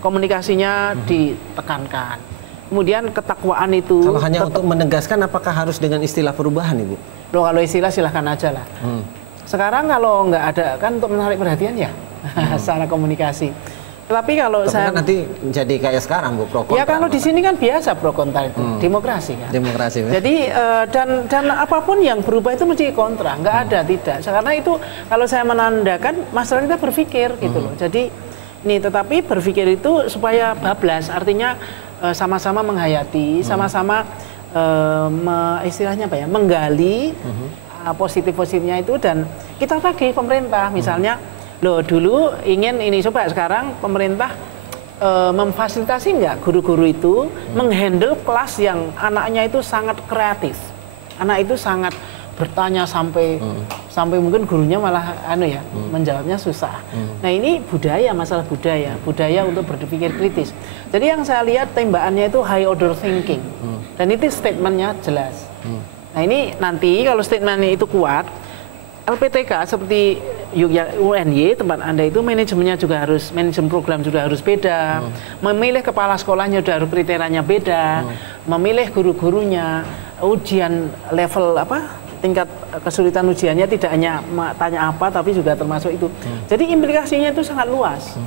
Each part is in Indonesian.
komunikasinya ditekankan. Kemudian ketakwaan itu. Kalau hanya untuk menegaskan, apakah harus dengan istilah perubahan, Ibu? Loh, kalau istilah silahkan aja lah. Sekarang kalau nggak ada kan untuk menarik perhatian ya secara komunikasi. Tetapi kalau saya kan nanti jadi kayak sekarang, Bu, pro kontra. Ya kalau di sini kan biasa pro kontra itu, demokrasi kan. Demokrasi. Jadi dan apapun yang berubah itu mesti kontra, nggak ada tidak. Karena itu kalau saya menandakan masyarakat kita berpikir gitu loh. Jadi nih, tetapi berpikir itu supaya bablas, artinya sama-sama menghayati, sama-sama istilahnya apa ya, menggali positif-positifnya itu, dan kita tagih pemerintah misalnya. Loh, dulu ingin ini, coba sekarang pemerintah memfasilitasi nggak guru-guru itu menghandle kelas yang anaknya itu sangat kreatif, anak itu sangat bertanya sampai mungkin gurunya malah menjawabnya susah. Nah, ini masalah budaya untuk berpikir kritis. Jadi yang saya lihat tembakannya itu high order thinking, dan itu statementnya jelas. Nah, ini nanti kalau statementnya itu kuat, LPTK seperti UNY tempat Anda itu manajemennya juga harus, manajemen program juga harus beda, memilih kepala sekolahnya juga harus kriterianya beda, memilih guru-gurunya, ujian level tingkat kesulitan ujiannya tidak hanya tanya apa tapi juga termasuk itu. Jadi implikasinya itu sangat luas.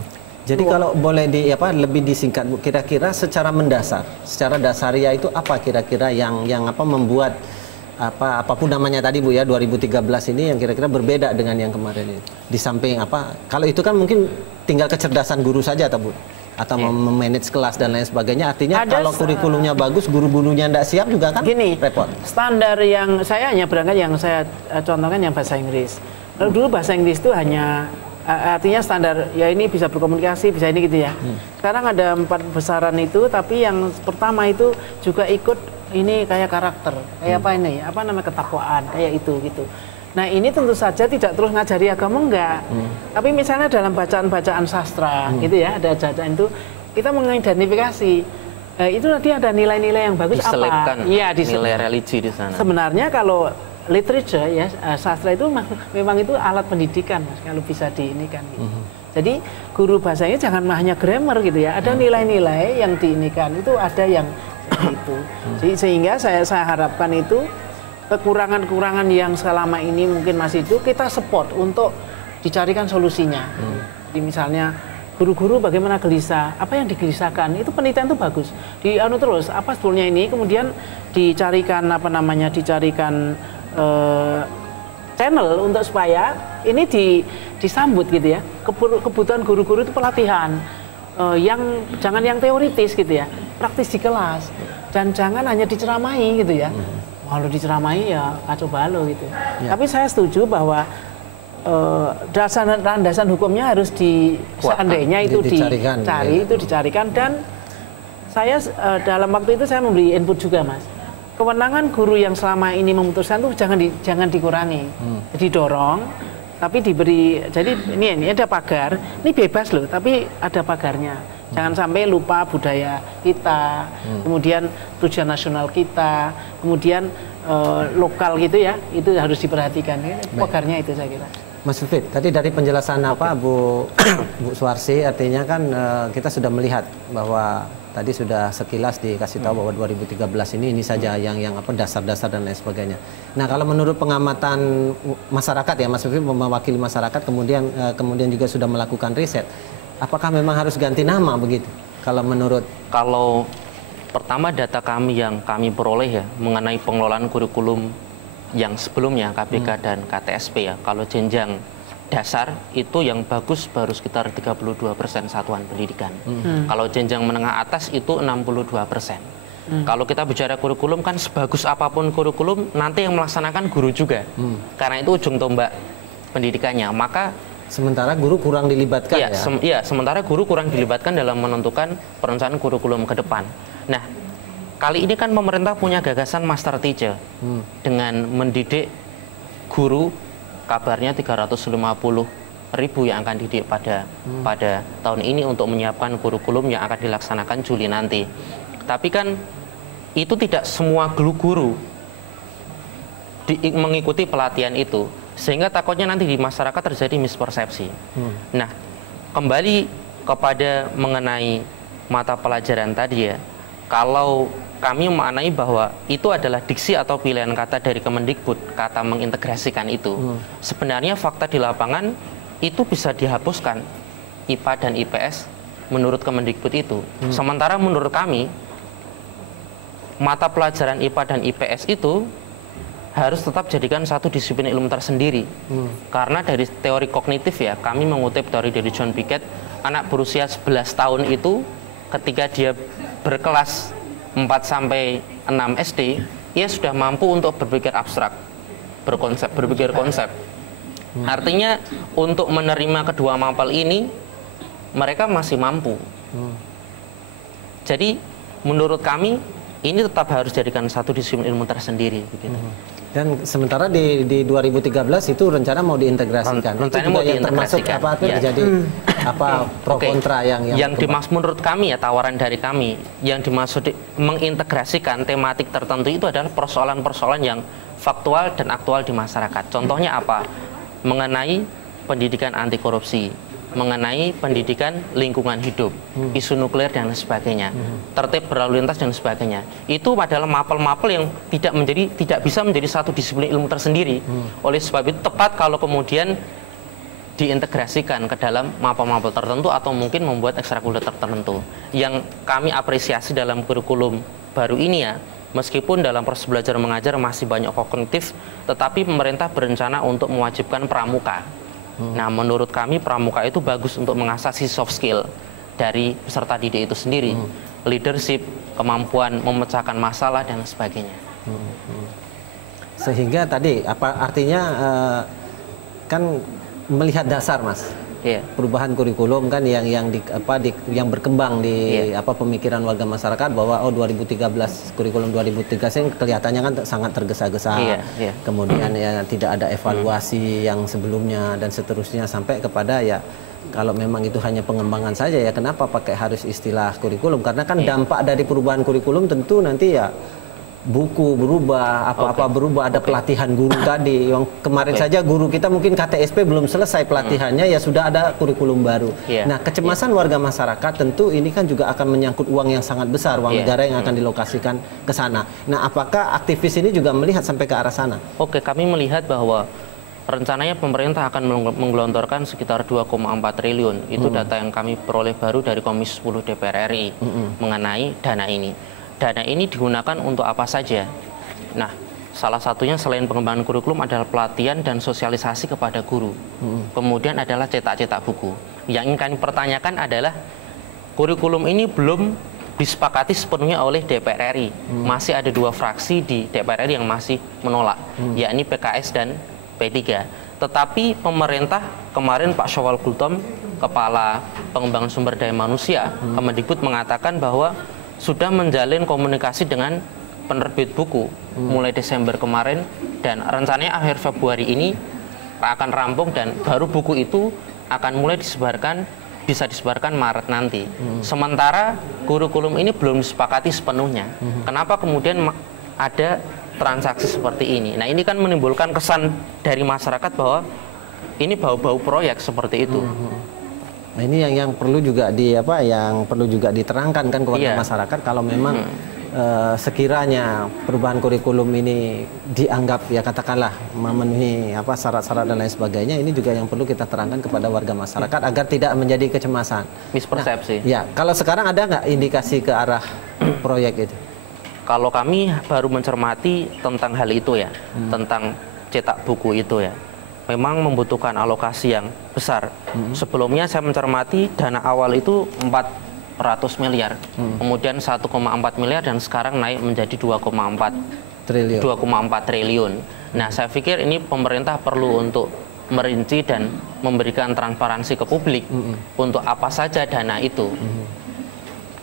Jadi kalau boleh lebih disingkat, Bu, kira-kira secara mendasar, secara dasaria itu apa kira-kira yang membuat apapun namanya tadi, Bu, ya, 2013 ini yang kira-kira berbeda dengan yang kemarin ini? Di samping kalau itu kan mungkin tinggal kecerdasan guru saja, atau Bu, atau memanage kelas dan lain sebagainya. Artinya kalau kurikulumnya bagus, guru-gurunya tidak siap juga kan repot. Standar yang saya hanya berangkat, yang saya contohkan yang bahasa Inggris. Kalau dulu bahasa Inggris itu hanya artinya standar, ya ini bisa berkomunikasi, bisa ini gitu ya. Sekarang ada 4 besaran itu, tapi yang pertama itu juga ikut ini kayak karakter, kayak ketakwaan, kayak itu gitu. Nah, ini tentu saja tidak terus ngajari agama, enggak. Tapi misalnya dalam bacaan-bacaan sastra gitu ya, ada bacaan itu kita mengidentifikasi itu nanti ada nilai-nilai yang bagus diselipkan, apa? Iya, nilai religi di sana. Sebenarnya kalau literature ya, sastra itu memang itu alat pendidikan, Mas, kalau bisa diinikan gitu. Jadi guru bahasanya jangan hanya grammar gitu ya, ada nilai-nilai yang diinikan, itu ada yang itu. Sehingga saya harapkan itu kekurangan-kekurangan yang selama ini mungkin masih itu kita support untuk dicarikan solusinya. Jadi misalnya guru-guru bagaimana gelisah, apa yang digelisahkan, itu penelitian itu bagus. Terus apa sebetulnya ini, kemudian dicarikan dicarikan channel untuk supaya ini disambut gitu ya. Kebutuhan guru-guru itu pelatihan. Yang jangan yang teoritis gitu ya, praktis di kelas, dan jangan hanya diceramahi gitu ya. Kalau diceramahi ya kacau balau gitu. Tapi saya setuju bahwa landasan hukumnya harus seandainya itu dicarikan, dan saya dalam waktu itu saya memberi input juga, Mas. Kewenangan guru yang selama ini memutuskan tuh jangan dikurangi, didorong. Tapi diberi, jadi ini ada pagar, ini bebas loh, tapi ada pagarnya. Jangan sampai lupa budaya kita, kemudian tujuan nasional kita, kemudian lokal gitu ya, itu harus diperhatikan. Pagarnya itu saya kira. Mas Fifit, tadi dari penjelasan Bu Suwarsi, artinya kan kita sudah melihat bahwa tadi sudah sekilas dikasih tahu bahwa 2013 ini saja yang dasar-dasar dan lain sebagainya. Nah, kalau menurut pengamatan masyarakat ya, Mas Fifit mewakili masyarakat, kemudian juga sudah melakukan riset, apakah memang harus ganti nama begitu? Kalau pertama data kami yang kami peroleh ya mengenai pengelolaan kurikulum yang sebelumnya KBK dan KTSP ya, kalau jenjang dasar itu yang bagus baru sekitar 32% satuan pendidikan. Kalau jenjang menengah atas itu 62%. Kalau kita bicara kurikulum kan sebagus apapun kurikulum nanti yang melaksanakan guru juga. Karena itu ujung tombak pendidikannya. Maka sementara guru kurang dilibatkan sementara guru kurang dilibatkan dalam menentukan perencanaan kurikulum ke depan. Nah, kali ini kan pemerintah punya gagasan master teacher dengan mendidik guru. Kabarnya 350.000 yang akan dididik pada tahun ini untuk menyiapkan kurikulum yang akan dilaksanakan Juli nanti. Tapi kan itu tidak semua guru mengikuti pelatihan itu, sehingga takutnya nanti di masyarakat terjadi mispersepsi. Nah, kembali kepada mengenai mata pelajaran tadi ya, kalau kami memaknai bahwa itu adalah diksi atau pilihan kata dari Kemendikbud, kata mengintegrasikan itu. Sebenarnya fakta di lapangan itu bisa dihapuskan IPA dan IPS menurut Kemendikbud itu. Sementara menurut kami mata pelajaran IPA dan IPS itu harus tetap jadikan satu disiplin ilmu tersendiri. Karena dari teori kognitif ya, kami mengutip teori dari John Piaget, anak berusia 11 tahun itu ketika dia berkelas 4 sampai 6 SD, ia sudah mampu untuk berpikir abstrak, berpikir konsep. Artinya untuk menerima kedua mapel ini mereka masih mampu. Jadi menurut kami ini tetap harus jadikan satu disiplin ilmu tersendiri begitu. Dan sementara di 2013 itu rencana mau diintegrasikan. Rencana itu mau yang termasuk diintegrasikan. apa itu Ya. jadi apa pro kontra yang dimaksud menurut kami ya, tawaran dari kami yang dimaksud mengintegrasikan tematik tertentu itu adalah persoalan-persoalan yang faktual dan aktual di masyarakat. Contohnya apa? Mengenai pendidikan anti korupsi, mengenai pendidikan lingkungan hidup, isu nuklir dan sebagainya, tertib berlalu lintas dan sebagainya. Itu adalah mapel-mapel yang tidak bisa menjadi satu disiplin ilmu tersendiri. Oleh sebab itu tepat kalau kemudian diintegrasikan ke dalam mapel-mapel tertentu atau mungkin membuat ekstrakurikuler tertentu. Yang kami apresiasi dalam kurikulum baru ini ya, meskipun dalam proses belajar mengajar masih banyak kognitif, tetapi pemerintah berencana untuk mewajibkan pramuka. Nah, menurut kami pramuka itu bagus untuk mengasah si soft skill dari peserta didik itu sendiri, leadership, kemampuan memecahkan masalah dan sebagainya. Sehingga tadi apa artinya kan melihat dasar, Mas. Perubahan kurikulum kan yang berkembang di pemikiran warga masyarakat bahwa 2013 kurikulum 2013 kelihatannya kan sangat tergesa-gesa. Kemudian ya tidak ada evaluasi yang sebelumnya dan seterusnya sampai kepada ya kalau memang itu hanya pengembangan saja ya kenapa pakai harus istilah kurikulum, karena kan dampak dari perubahan kurikulum tentu nanti ya buku berubah, apa-apa berubah, ada pelatihan guru tadi. Yang kemarin saja guru kita mungkin KTSP belum selesai pelatihannya, ya sudah ada kurikulum baru. Nah, kecemasan warga masyarakat tentu ini kan juga akan menyangkut uang yang sangat besar, uang negara yang akan dilokasikan ke sana. Nah, apakah aktivis ini juga melihat sampai ke arah sana? Oke, kami melihat bahwa rencananya pemerintah akan menggelontorkan sekitar 2,4 triliun. Itu data yang kami peroleh baru dari Komisi 10 DPR RI mengenai dana ini. Dana ini digunakan untuk apa saja? Nah, salah satunya selain pengembangan kurikulum adalah pelatihan dan sosialisasi kepada guru. Kemudian adalah cetak-cetak buku. Yang ingin kami pertanyakan adalah kurikulum ini belum disepakati sepenuhnya oleh DPR RI. Masih ada 2 fraksi di DPR RI yang masih menolak, yakni PKS dan P3. Tetapi pemerintah kemarin Pak Syawal Gultom, Kepala Pengembangan Sumber Daya Manusia Kemendikbud mengatakan bahwa sudah menjalin komunikasi dengan penerbit buku mulai Desember kemarin dan rencananya akhir Februari ini akan rampung dan baru buku itu akan mulai bisa disebarkan Maret nanti. Sementara kurikulum ini belum disepakati sepenuhnya. Kenapa kemudian ada transaksi seperti ini? Nah, ini kan menimbulkan kesan dari masyarakat bahwa ini bau-bau proyek seperti itu. Nah, ini yang perlu juga yang perlu juga diterangkan kan kepada masyarakat kalau memang sekiranya perubahan kurikulum ini dianggap ya katakanlah memenuhi syarat-syarat dan lain sebagainya, ini juga yang perlu kita terangkan kepada warga masyarakat agar tidak menjadi kecemasan. Mispersepsi. Nah, ya, kalau sekarang ada nggak indikasi ke arah proyek itu? Kalau kami baru mencermati tentang hal itu ya, tentang cetak buku itu ya. Memang membutuhkan alokasi yang besar. Sebelumnya saya mencermati dana awal itu 400 miliar, kemudian 1,4 miliar dan sekarang naik menjadi 2,4 triliun. Nah, saya pikir ini pemerintah perlu untuk merinci dan memberikan transparansi ke publik untuk apa saja dana itu.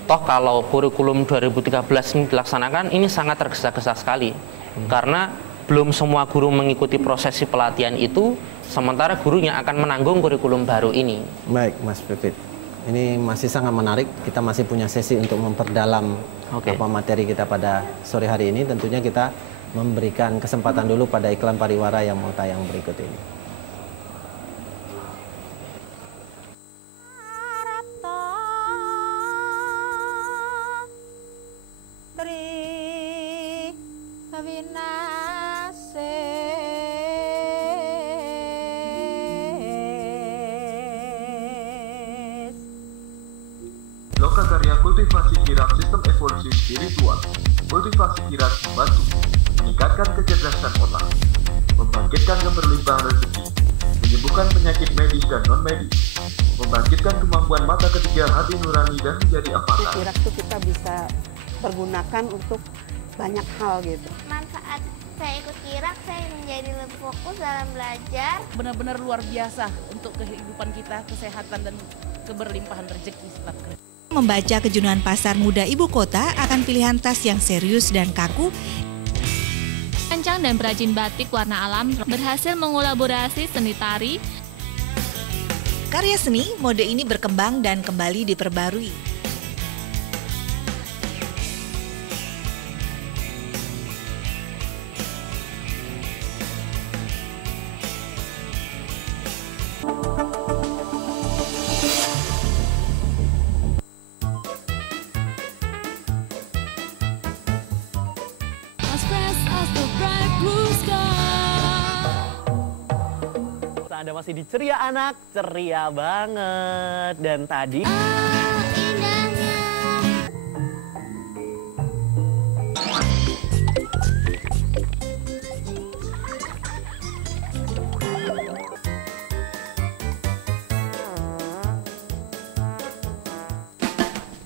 Toh kalau kurikulum 2013 ini dilaksanakan, ini sangat tergesa-gesa sekali karena belum semua guru mengikuti prosesi pelatihan itu, sementara gurunya akan menanggung kurikulum baru ini. Baik, Mas Pipit. Ini masih sangat menarik. Kita masih punya sesi untuk memperdalam materi kita pada sore hari ini. Tentunya kita memberikan kesempatan dulu pada iklan pariwara yang mau tayang berikut ini. Lokakarya kultivasi kirap sistem evolusi spiritual. Kultivasi kirap membantu meningkatkan kecerdasan otak, membangkitkan keberlimpahan rezeki, menyembuhkan penyakit medis dan non-medis, membangkitkan kemampuan mata ketiga hati nurani dan menjadi avatar. Kirap itu kita bisa pergunakan untuk banyak hal gitu. Manfaat saya ikut kirap, saya menjadi lebih fokus dalam belajar. Benar-benar luar biasa untuk kehidupan kita, kesehatan dan keberlimpahan rezeki setelah kerja. Membaca kejenuhan pasar muda ibu kota akan pilihan tas yang serius dan kaku. Rancang dan perajin batik warna alam berhasil mengolaborasi seni tari. Karya seni, mode ini berkembang dan kembali diperbarui. Anda masih di Ceria Anak, ceria banget. Dan tadi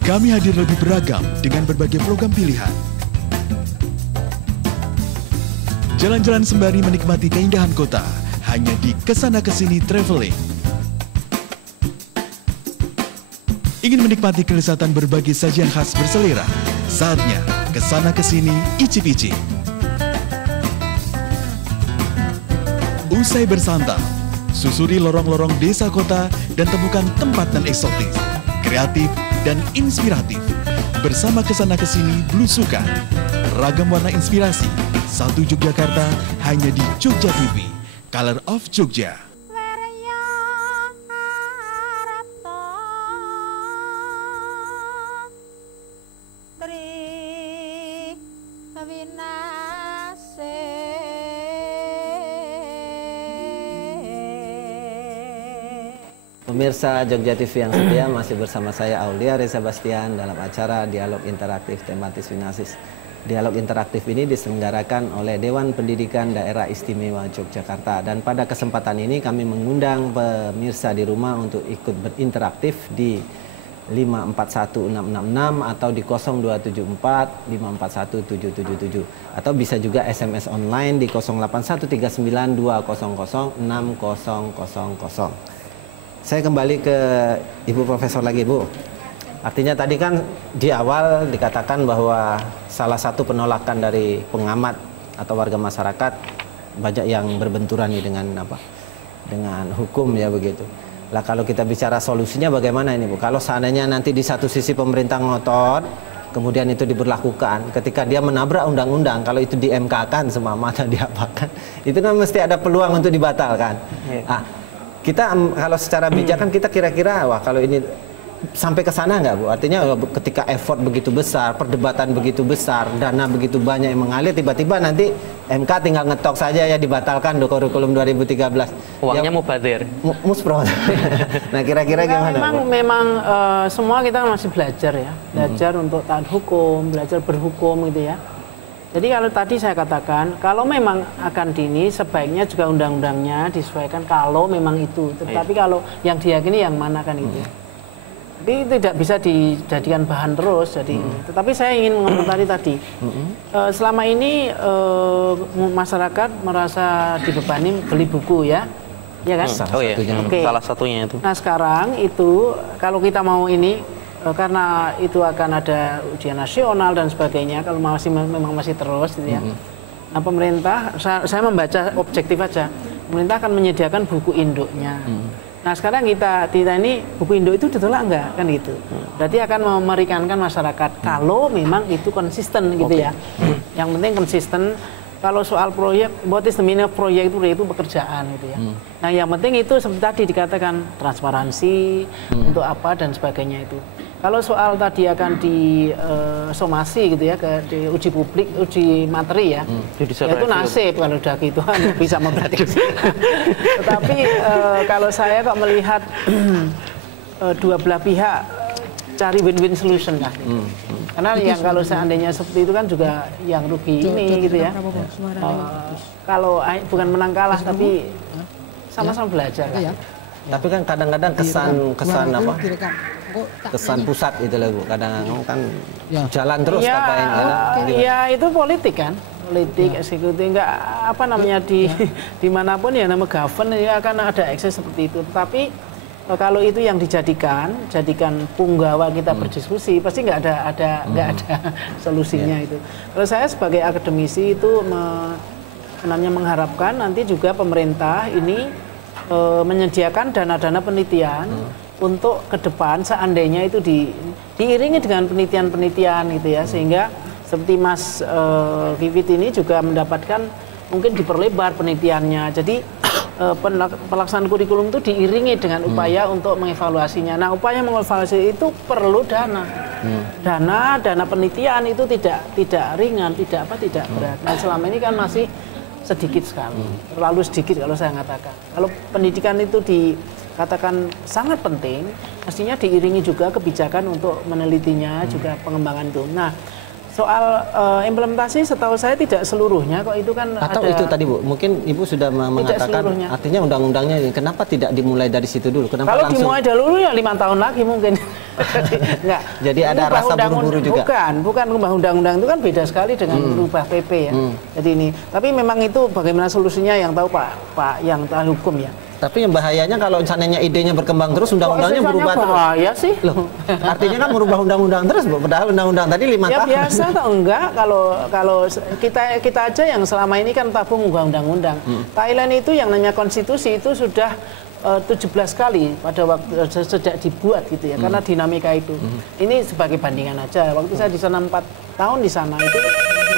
kami hadir lebih beragam dengan berbagai program pilihan. Jalan-jalan sembari menikmati keindahan kota hanya di Kesana Kesini Traveling. Ingin menikmati kelezatan berbagai sajian khas berselera? Saatnya Kesana Kesini icip-icip. Usai bersantap, susuri lorong-lorong desa kota dan temukan tempat dan eksotis, kreatif dan inspiratif. Bersama Kesana Kesini Blusukan, ragam warna inspirasi, satu Yogyakarta hanya di Jogja TV. Color of Jogja. Pemirsa Jogja TV yang setia, masih bersama saya Aulia Reza Bastian dalam acara Dialog Interaktif Tematis Finasis. Dialog interaktif ini diselenggarakan oleh Dewan Pendidikan Daerah Istimewa Yogyakarta. Dan pada kesempatan ini kami mengundang pemirsa di rumah untuk ikut berinteraktif di 541666 atau di 0274 541777. Atau bisa juga SMS online di 081392006000. Saya kembali ke Ibu Profesor lagi, Bu. Artinya tadi kan di awal dikatakan bahwa salah satu penolakan dari pengamat atau warga masyarakat banyak yang berbenturan nih dengan hukum ya begitu. Lah kalau kita bicara solusinya bagaimana ini Bu? Kalau seandainya nanti di satu sisi pemerintah ngotot, kemudian itu diberlakukan, ketika dia menabrak undang-undang, kalau itu di MK-kan semamata diapakan, itu kan mesti ada peluang untuk dibatalkan. Ah, kita kalau secara bijak kan kita kira-kira wah kalau ini sampai ke sana nggak Bu? Artinya ketika effort begitu besar, perdebatan begitu besar, dana begitu banyak yang mengalir, tiba-tiba nanti MK tinggal ngetok saja ya dibatalkan kurikulum 2013. Uangnya ya, mubazir. Muspro. Nah kira-kira gimana? Memang semua kita masih belajar ya, belajar untuk taat hukum, belajar berhukum gitu ya. Jadi kalau tadi saya katakan, kalau memang akan dini, sebaiknya juga undang-undangnya disesuaikan kalau memang itu. Tetapi kalau yang diyakini yang mana kan itu. Jadi tidak bisa dijadikan bahan terus. Jadi, tetapi saya ingin mengomentari tadi, selama ini masyarakat merasa dibebani beli buku ya, ya kan? Salah satunya itu. Nah sekarang itu kalau kita mau ini, karena itu akan ada ujian nasional dan sebagainya, kalau memang masih terus, gitu ya. Nah pemerintah, saya membaca objektif aja, pemerintah akan menyediakan buku induknya. Nah sekarang kita ini buku induk itu ditolak enggak kan gitu. Berarti akan memeringankan masyarakat kalau memang itu konsisten gitu ya. Yang penting konsisten. Kalau soal proyek, what is the meaning of proyek itu pekerjaan gitu ya. Nah yang penting itu seperti tadi dikatakan transparansi untuk apa dan sebagainya itu. Kalau soal tadi akan disomasi gitu ya, di uji publik, uji materi ya, ya itu nasib kalau udah gitu bisa memprediksi. Tetapi kalau saya kok melihat dua belah pihak cari win-win solution lah. Karena yang kalau seandainya seperti itu kan juga yang rugi ini gitu ya. Kalau bukan menang kalah tapi sama-sama belajar. Kan? Tapi kan kadang-kadang kesan pusat itu lah Bu. Kadang-kadang kan jalan terus katanya. Iya itu politik kan. Politik, eksekutif, enggak apa namanya dimanapun ya nama govern ya akan ada ekses seperti itu. Tapi kalau itu yang jadikan punggawa kita berdiskusi pasti nggak ada solusinya itu. Kalau saya sebagai akademisi itu mengharapkan nanti juga pemerintah ini menyediakan dana-dana penelitian untuk ke depan seandainya itu diiringi dengan penelitian-penelitian gitu ya, sehingga seperti Mas Vivit ini juga mendapatkan mungkin diperlebar penelitiannya. Jadi pelaksanaan kurikulum itu diiringi dengan upaya untuk mengevaluasinya. Nah, upaya mengevaluasi itu perlu dana. Dana penelitian itu tidak ringan, tidak berat. Nah, selama ini kan masih sedikit sekali, terlalu sedikit kalau saya katakan. Kalau pendidikan itu dikatakan sangat penting, mestinya diiringi juga kebijakan untuk menelitinya, juga pengembangan itu. Nah, soal implementasi setahu saya tidak seluruhnya kok itu kan atau ada, itu tadi Bu, mungkin Ibu sudah mengatakan artinya undang-undangnya kenapa tidak dimulai dari situ dulu? Kenapa kalau langsung dimulai dulu ya 5 tahun lagi mungkin. Enggak. Jadi ada rasa buru-buru juga. Bukan rubah undang-undang itu kan beda sekali dengan rubah PP ya. Jadi ini, tapi memang itu bagaimana solusinya yang tahu Pak yang tahu hukum ya. Tapi yang bahayanya kalau seandainya idenya berkembang terus undang-undangnya berubah terus. Bahaya sih. Loh, artinya kan merubah undang-undang terus, padahal undang-undang tadi 5 tahun. Ya biasa atau enggak kalau kita aja yang selama ini kan tabung ubah undang-undang. Thailand itu yang namanya konstitusi itu sudah 17 kali pada waktu sejak dibuat gitu ya, karena dinamika itu. Ini sebagai bandingan aja. Waktu saya di sana 4 tahun di sana itu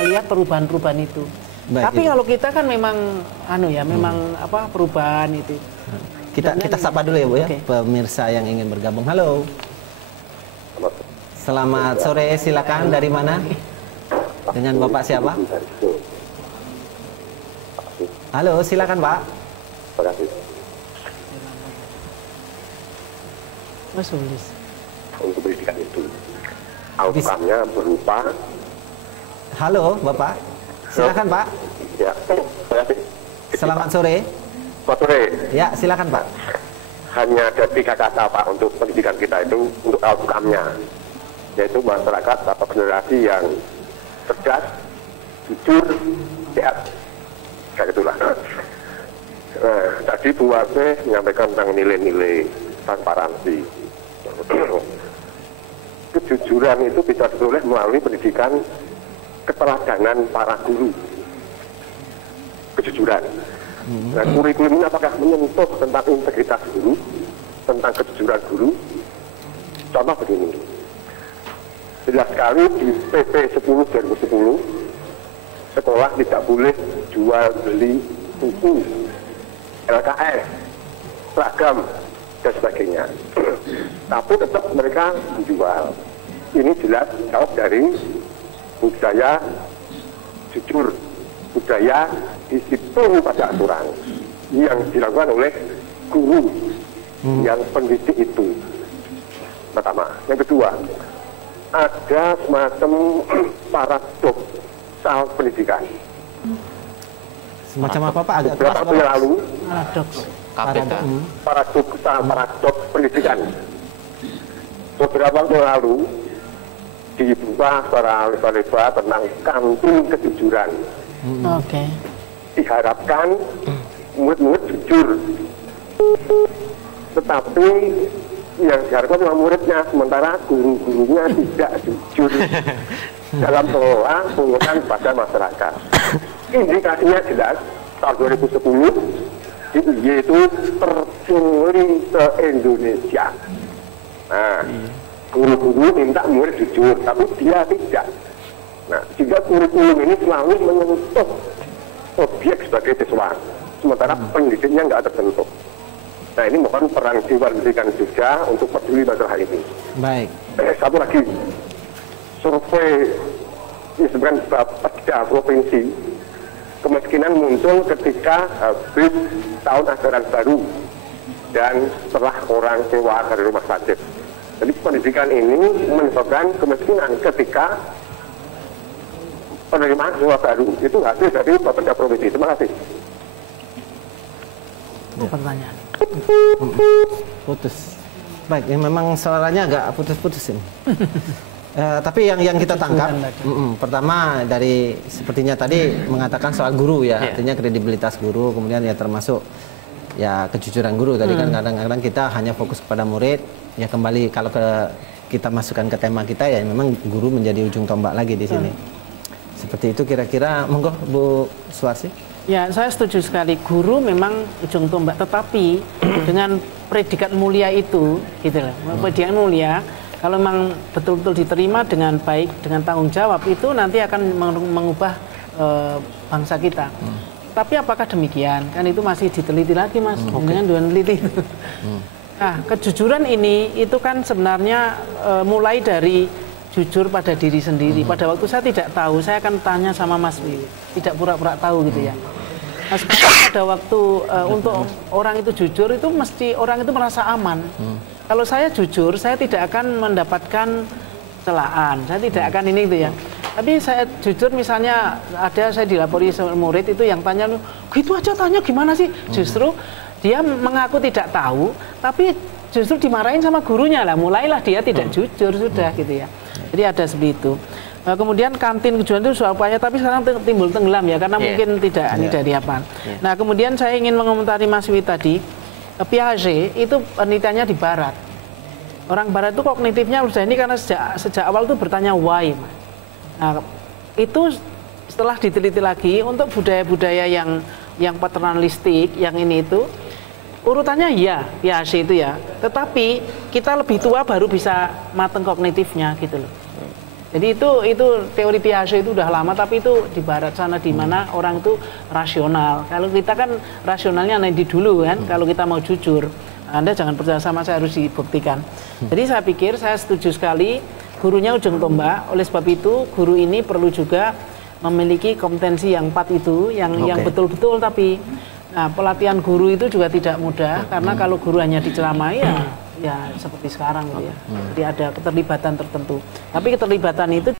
melihat perubahan-perubahan itu. Baik, tapi kalau kita kan memang memang perubahan itu. Kita sapa dulu ya Bu ya, pemirsa yang ingin bergabung. Halo. Selamat sore, silakan dari mana? Dengan Bapak siapa? Halo, silakan Pak. Terima kasih. Mas Ulis. Untuk pendidikan itu, outcome-nya berupa. Halo, Bapak. Silakan Pak. Ya, terima kasih. Selamat sore. Selamat sore. Ya, silakan Pak. Hanya ada 3 kata Pak untuk pendidikan kita itu untuk outcome-nya, yaitu masyarakat atau generasi yang cerdas, jujur, sehat. Kayak itulah. Nah, tadi Bu Ase menyampaikan tentang nilai-nilai transparansi. Kejujuran itu bisa diperoleh melalui pendidikan keteladanan para guru. Kejujuran. Nah, kurikulum ini apakah menyentuh tentang integritas guru, tentang kejujuran guru? Contoh begini. Jelas sekali di PP 10 2010, sekolah tidak boleh jual beli buku, LKS, seragam, dan sebagainya. Tapi tetap mereka menjual. Ini jelas jauh dari budaya jujur, budaya disiplin pada aturan yang dilakukan oleh guru yang pendidik itu. Pertama. Yang kedua, ada semacam paradoks soal pendidikan. Semacam apa Pak? Agak beberapa waktu yang lalu, paradoks pendidikan. Beberapa waktu yang lalu dibuka secara lebar-lebar tentang kantin kejujuran. Diharapkan murid-murid jujur, tetapi yang diharapkan adalah muridnya, sementara guru-gurunya tidak jujur dalam mengelola pungutan pada masyarakat. Indikasinya jelas, tahun 2010 yaitu terpungli se-Indonesia. Nah, guru-guru minta murid jujur, tapi dia tidak. Nah, sehingga kurikulum ini selalu menyentuh objek sebagai siswa, sementara pendidiknya nggak tersentuh. Nah, ini mohon peran Dewan Pendidikan juga untuk peduli masalah ini. Baik. Satu lagi, survei ini sebenarnya pada provinsi, kemiskinan muncul ketika habis tahun ajaran baru dan setelah orang keluar dari rumah sakit. Jadi pendidikan ini menyebabkan kemiskinan ketika penerimaan siswa baru itu hasil dari Bapeda Provinsi. Terima kasih. Pertanyaan. Putus. Baik, ini memang suaranya agak putus-putus ini. Tapi yang kita tangkap, pertama dari sepertinya tadi mengatakan soal guru ya, artinya kredibilitas guru, kemudian ya termasuk ya kejujuran guru tadi kan kadang-kadang kita hanya fokus kepada murid, ya kembali kalau kita masukkan ke tema kita ya memang guru menjadi ujung tombak lagi di sini. Seperti itu kira-kira, monggo Bu Suwarsi. Ya, saya setuju sekali. Guru memang ujung tombak, tetapi dengan predikat mulia itu, gitu loh. Predikat mulia, kalau memang betul-betul diterima dengan baik, dengan tanggung jawab, itu nanti akan mengubah bangsa kita. Tapi apakah demikian? Kan itu masih diteliti lagi, Mas, dengan dua peneliti itu. Nah, kejujuran ini itu kan sebenarnya mulai dari jujur pada diri sendiri. Pada waktu saya tidak tahu, saya akan tanya sama Mas Wiwi, tidak pura-pura tahu gitu ya. Nah, sekarang pada waktu untuk orang itu jujur itu mesti orang itu merasa aman. Kalau saya jujur, saya tidak akan mendapatkan celaan, saya tidak akan ini gitu ya. Tapi saya jujur misalnya ada saya dilapori murid itu yang tanya, gitu aja tanya gimana sih? Justru dia mengaku tidak tahu, tapi justru dimarahin sama gurunya lah. Mulailah dia tidak jujur sudah gitu ya. Jadi ada seperti itu. Nah, kemudian kantin kejujuran itu soal upaya, tapi sekarang timbul tenggelam ya karena mungkin tidak ini dari apa. Nah, kemudian saya ingin mengomentari Mas Wi tadi, Piaget itu penelitiannya di Barat. Orang Barat itu kognitifnya sudah ini karena sejak awal itu bertanya why. Nah, itu setelah diteliti lagi untuk budaya-budaya yang paternalistik, yang ini itu urutannya ya Piaget itu ya. Tetapi kita lebih tua baru bisa mateng kognitifnya gitu loh. Jadi itu teori Piaget itu udah lama, tapi itu di Barat sana di mana orang itu rasional. Kalau kita kan rasionalnya nanti dulu kan. Kalau kita mau jujur, Anda jangan percaya sama saya, harus dibuktikan. Jadi saya pikir saya setuju sekali gurunya ujung tombak. Oleh sebab itu guru ini perlu juga memiliki kompetensi yang 4 itu, yang betul-betul. Tapi nah, pelatihan guru itu juga tidak mudah karena kalau guru hanya diceramai ya seperti sekarang gitu ya. Jadi ada keterlibatan tertentu. Tapi keterlibatan itu